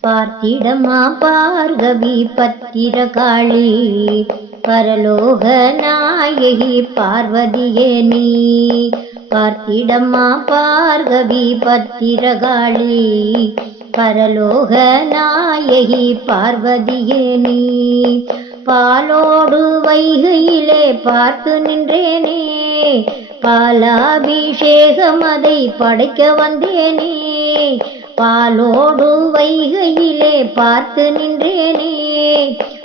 பார்த்திடமா பார்கவி பத்திரகாளி பரலோக நாயகி பார்வதியே நீ. பார்த்திடமா பார்கவி பத்திரகாளி பரலோக நாயகி பார்வதியே நீ. பாலோடு வைகையிலே பார்த்து நின்றேனே பாலாபிஷேகம் அதை படைக்க வந்தேனே. பாலோடு வைகையிலே பார்த்து நின்றேனே.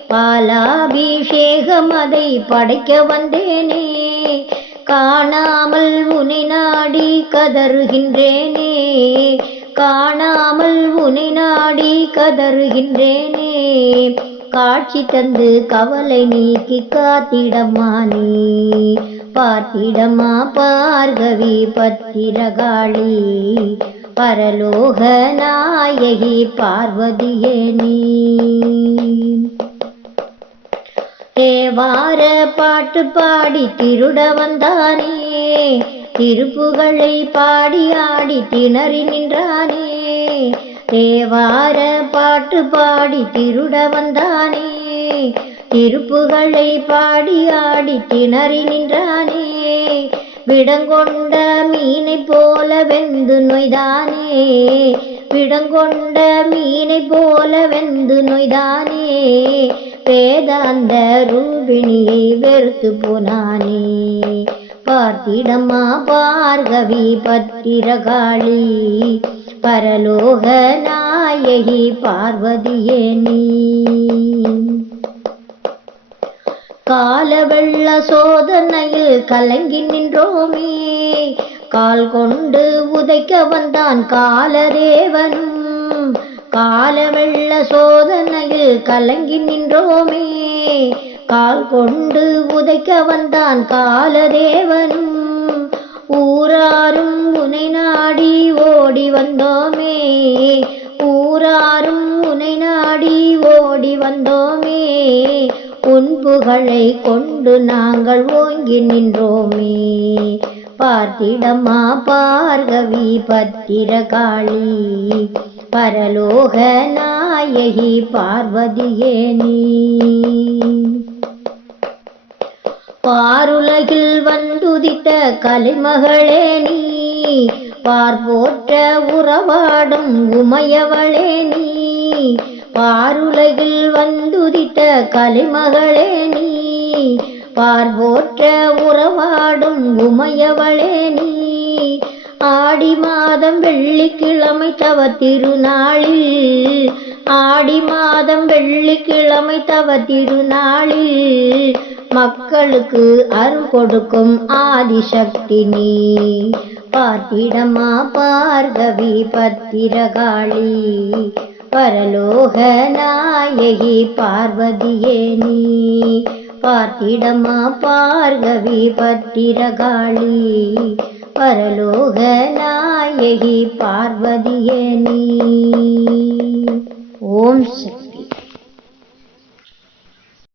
பாலாபிஷேகம் அதை படைக்க வந்தேனே. காணாமல் உனை நாடி கதறுகின்றேனே. காணாமல் உனை நாடி கதறுகின்றேனே. காட்சி தந்து கவலை நீக்கி காத்திடமா நீ. பார்த்திடமா பார்கவி பத்திரகாளி. பரலோக நாயகி பார்வதியே நீ. தேவார பாட்டு பாடி திருட வந்தானே திருப்புகளை பாடி ஆடி திணறி நின்றானே. தேவார பாட்டு பாடி திருட வந்தானே திருப்புகளை பாடி ஆடி திணறி நின்றானே. விடங்கொண்ட மீனை போல வெந்து நொய்தானே? விடங்கொண்ட மீனை போல வெந்து நொய்தானே? வேதாந்த ரூபிணியை வெறுத்து போனானே. பார்த்திடம்மா பார்கவி பத்திரகாளி பரலோக நாயகி பார்வதியே நீ. கால வெள்ள சோதனையில் கலங்கி நின்றோமே. கால் கொண்டு உதைக்க வந்தான் காலதேவனும். கால வெள்ள சோதனையில் கலங்கி நின்றோமே. கால் கொண்டு உதைக்க வந்தான் காலதேவனும். ஊராரும் உனை நாடி ஓடி வந்தோமே. ஊராரும் உனை நாடி ஓடி வந்தோமே. உன்புகளை கொண்டு நாங்கள் ஓங்கி நின்றோமே. பார்த்திடமா பார்கவி பத்திரகாளி பரலோக நாயகி பார்வதியே நீ பாருலகில் வந்துதித்த கலிமகளே நீ பார்போற்ற உறவாடும் உமையவளே நீ பாருலகில் வந்துதித்த கலிமகளே நீ பார்போற்ற உறவாடும் உமையவளே நீ. ஆடி மாதம் வெள்ளிக்கிழமை தவ திருநாளில் ஆடி மாதம் வெள்ளிக்கிழமை தவ திருநாளில் மக்களுக்கு அருள் கொடுக்கும் ஆதிசக்தி நீ. பார்த்திடமா பார்கவி பத்திரகாளி பரலோக நாயகி பார்வதியே நீ. பார்த்திடமா பார்கவி பத்திரகாளி. பரலோக நாயகி பார்வதியே நீ.